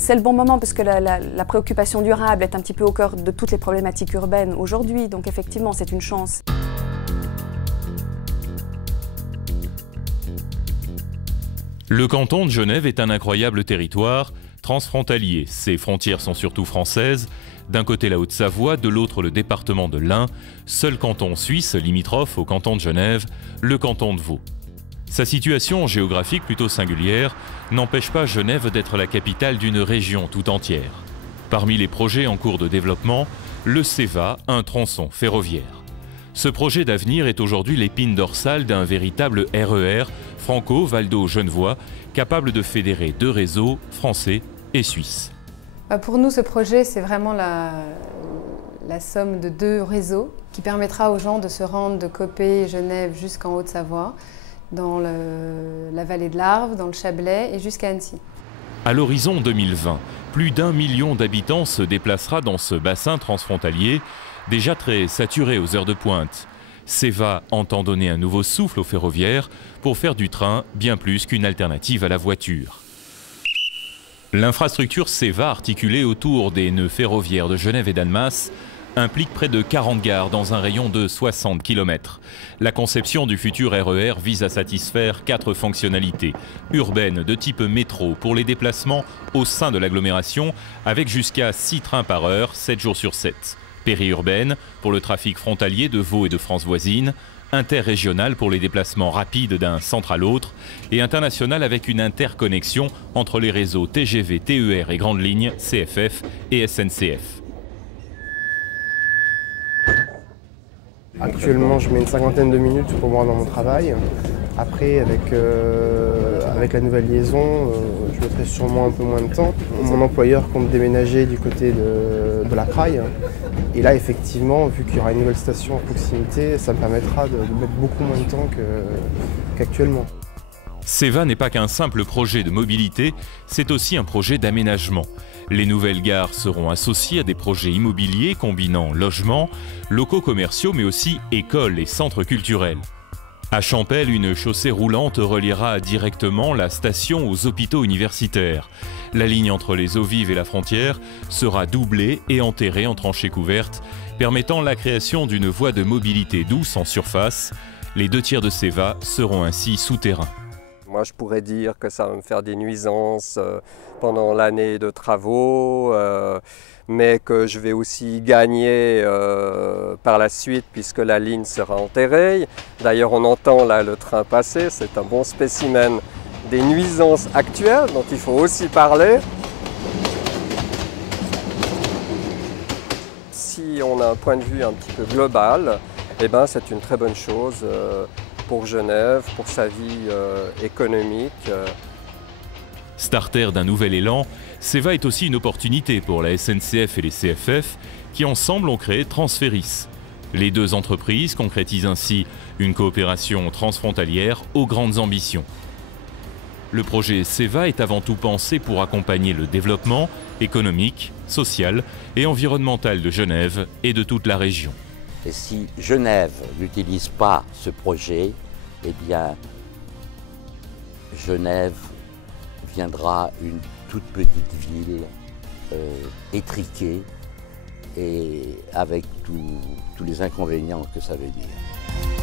C'est le bon moment parce que la préoccupation durable est un petit peu au cœur de toutes les problématiques urbaines aujourd'hui, donc effectivement c'est une chance. Le canton de Genève est un incroyable territoire transfrontalier. Ses frontières sont surtout françaises. D'un côté la Haute-Savoie, de l'autre le département de l'Ain. Seul canton suisse limitrophe au canton de Genève, le canton de Vaud. Sa situation géographique plutôt singulière n'empêche pas Genève d'être la capitale d'une région tout entière. Parmi les projets en cours de développement, le CEVA, un tronçon ferroviaire. Ce projet d'avenir est aujourd'hui l'épine dorsale d'un véritable RER franco-valdo-genevois, capable de fédérer deux réseaux, français et suisses. Pour nous, ce projet, c'est vraiment la somme de deux réseaux qui permettra aux gens de se rendre de Coppet et Genève jusqu'en Haute-Savoie, dans la vallée de l'Arve, dans le Chablais et jusqu'à Annecy. À l'horizon 2020, plus d'1 million d'habitants se déplacera dans ce bassin transfrontalier, déjà très saturé aux heures de pointe. CEVA entend donner un nouveau souffle au ferroviaire pour faire du train bien plus qu'une alternative à la voiture. L'infrastructure CEVA articulée autour des nœuds ferroviaires de Genève et d'Annemasse implique près de 40 gares dans un rayon de 60 km. La conception du futur RER vise à satisfaire 4 fonctionnalités. Urbaines de type métro pour les déplacements au sein de l'agglomération avec jusqu'à 6 trains par heure, 7 jours sur 7. Périurbaine pour le trafic frontalier de Vaud et de France voisine. Interrégionale pour les déplacements rapides d'un centre à l'autre. Et internationale avec une interconnexion entre les réseaux TGV, TER et grandes lignes, CFF et SNCF. Actuellement, je mets une cinquantaine de minutes pour me rendre dans mon travail. Après, avec la nouvelle liaison, je mettrai sûrement un peu moins de temps. Mon employeur compte déménager du côté de la Craille. Et là, effectivement, vu qu'il y aura une nouvelle station à proximité, ça me permettra de mettre beaucoup moins de temps qu'actuellement. CEVA n'est pas qu'un simple projet de mobilité, c'est aussi un projet d'aménagement. Les nouvelles gares seront associées à des projets immobiliers combinant logements, locaux commerciaux mais aussi écoles et centres culturels. À Champel, une chaussée roulante reliera directement la station aux hôpitaux universitaires. La ligne entre les Eaux Vives et la frontière sera doublée et enterrée en tranchées couvertes, permettant la création d'une voie de mobilité douce en surface. Les 2/3 de CEVA seront ainsi souterrains. Moi, je pourrais dire que ça va me faire des nuisances pendant l'année de travaux, mais que je vais aussi gagner par la suite puisque la ligne sera enterrée. D'ailleurs, on entend là le train passer, c'est un bon spécimen des nuisances actuelles dont il faut aussi parler. Si on a un point de vue un petit peu global, eh ben, c'est une très bonne chose pour Genève, pour sa vie économique. Starter d'un nouvel élan, CEVA est aussi une opportunité pour la SNCF et les CFF qui ensemble ont créé Transferis. Les deux entreprises concrétisent ainsi une coopération transfrontalière aux grandes ambitions. Le projet CEVA est avant tout pensé pour accompagner le développement économique, social et environnemental de Genève et de toute la région. Et si Genève n'utilise pas ce projet, eh bien, Genève viendra une toute petite ville étriquée et avec tous les inconvénients que ça veut dire.